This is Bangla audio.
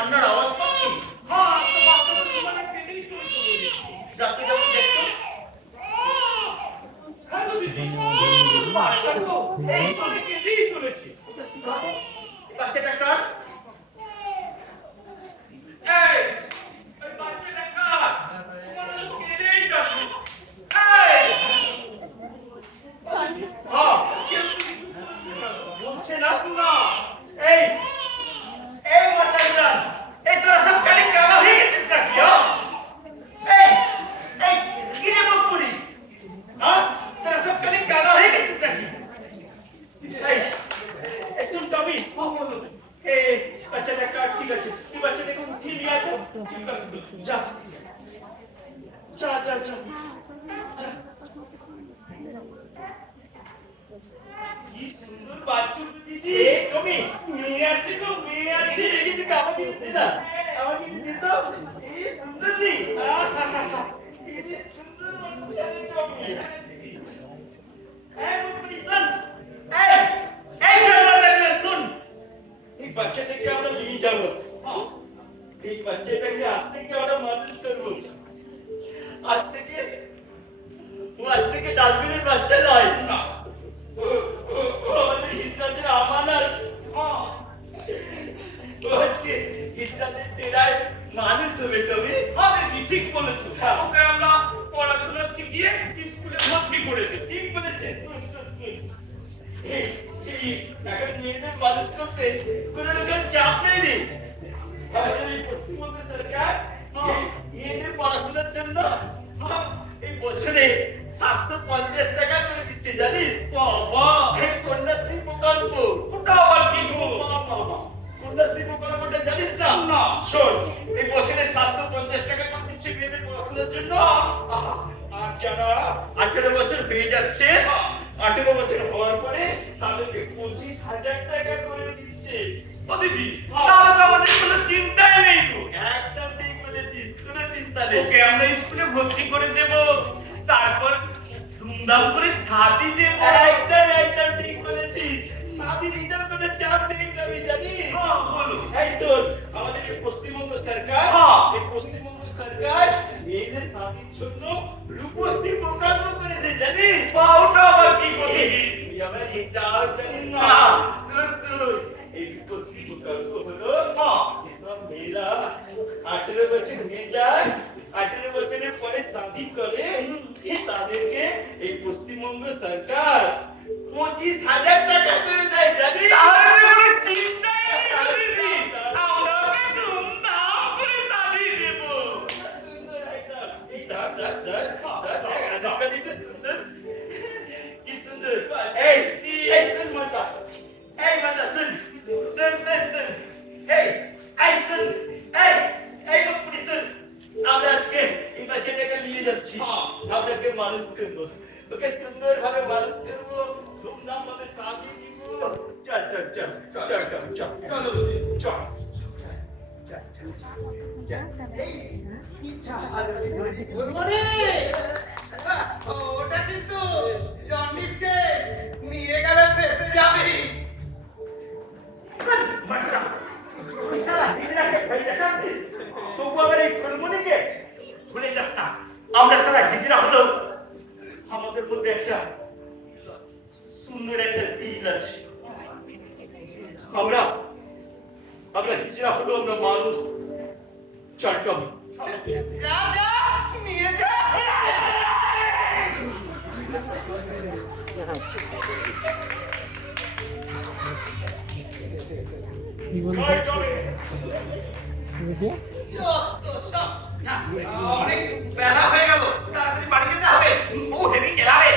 কান্নার আওয়াজ পাচ্ছি। হ্যাঁ, তো বাচ্চাটা সীমানা কেঁদেই চলছে। যাকে যাবো দেখতো। হ্যাঁ তো দিদি, বাচ্চাটা তো এই চলে কেঁদেই চলেছে। বাচ্চাটা কার? এই, ওই বাচ্চাটা কার? তোমার তো কেঁদেই যাচ্ছে। এই! হ্যাঁ, কেউ তো কিছু বলছে না। না। এই এই বাচ্চাটা, এই তোরা সব কালি কালা হয়ে গেছিস নাকি? এই এই কি রে বকুড়ি? হ্যাঁ, তোরা সব কালি কালা হয়ে গেছিস নাকি? এই এই শুন টমি, এই বাচ্চাটা কার? ঠিক আছে, তুই বাচ্চাটাকে উঠিয়ে নিয়ে আয় তো। ঠিক আছে, যা যা যা যা যা। কি সুন্দর বাচ্চা দিদি। এ টমি, মেয়ে আছে গো, মেয়ে আছে। রেখে দিতে আমাকে দিতে না, আমাকে দিতে তো। এই সুন্দর দি, এই সুন্দর বাচ্চা টমি। এই বকুড়ি শুন, এই এই শুন, এই বাচ্চাটাকে আমরা নিয়ে যাবো। এই বাচ্চাটাকে আজ থেকে আমরা মানুষ করবো। আজ থেকে ডাস্টবিনের বাচ্চা নয়, আমাদের হিজরাতের আমানত। আজকে হিজরাতের তেরায় মানুষ হবে। তবে ঠিক বলেছো। ওকে আমরা পড়াশোনা শিখিয়ে স্কুলে ভর্তি করে দেব। ঠিক বলেছিস। এখন মেয়েদের মানুষ করতে কোন রকম চাপ নেই রে। আমাদের এই পশ্চিমবঙ্গ সরকার মেয়েদের পড়াশোনার জন্য এই বছরে 750 টাকা করে দিচ্ছে, জানিস? বাবা, এই কন্যাশ্রী প্রকল্প। ওটা আবার কি গো? কন্যাশ্রী প্রকল্পটা জানিস না? না। শোন, এই বছরে 750 টাকা করে দিচ্ছে মেয়েদের পড়াশোনার জন্য। আর যারা 18 বছর হয়ে যাচ্ছে, 18 বছর হওয়ার পরে তাদেরকে 25,000 টাকা করে দিচ্ছে। দিদি, তাহলে তো আমাদের কোনো চিন্তাই নেই গো। একদম ঠিক বলেছিস, কোনো চিন্তা নেই। ওকে আমরা স্কুলে ভর্তি করে দেব, তারপর ধুমধাম করে শাদি দেব। একদম একদম ঠিক বলেছিস। শাদি দিতেও কোনো চাপ নেই, আমি জানি। হ্যাঁ বলো। এই শোন, আমাদের এই পশ্চিমবঙ্গ সরকার, এই পশ্চিমবঙ্গ সরকার মেয়েদের শাদির জন্য রূপশ্রী প্রকল্প করেছে, জানিস? ওটা আবার কি করে? তুই আবার এটাও জানিস না? তোর এই রূপশ্রী প্রকল্প হলো যেসব মেয়েরা 18 বছর হয়ে যায়, 18 বছরের পরে শাদি করে, তাদেরকে এই পশ্চিমবঙ্গ সরকার 25,000 টাকা করে দেয়, জানিস? মানুষ করবো, ওকে সুন্দর ভাবে মানুষ করবো, ধুমধাম ভাবে শাদি দিব। চল চল চল চল চল চল চলো চল। ওটা কিন্তু জন্ডিস কেস, নিয়ে গেলে ফেসে যাবি। তবু আবার এই ফুলমণিকে ভুলে যাস না। আমরা তারা হিজড়া হলো, আমাদের মধ্যে একটা সুন্দর একটা দিন আছে। আমরা হিজড়া হলো, আমরা মানুষ। চল টমি, যা যা নিয়ে যা। অনেক বেলা হয়ে গেল, তাড়াতাড়ি বাড়ি যেতে হবে। ও হেভি গেলাবে।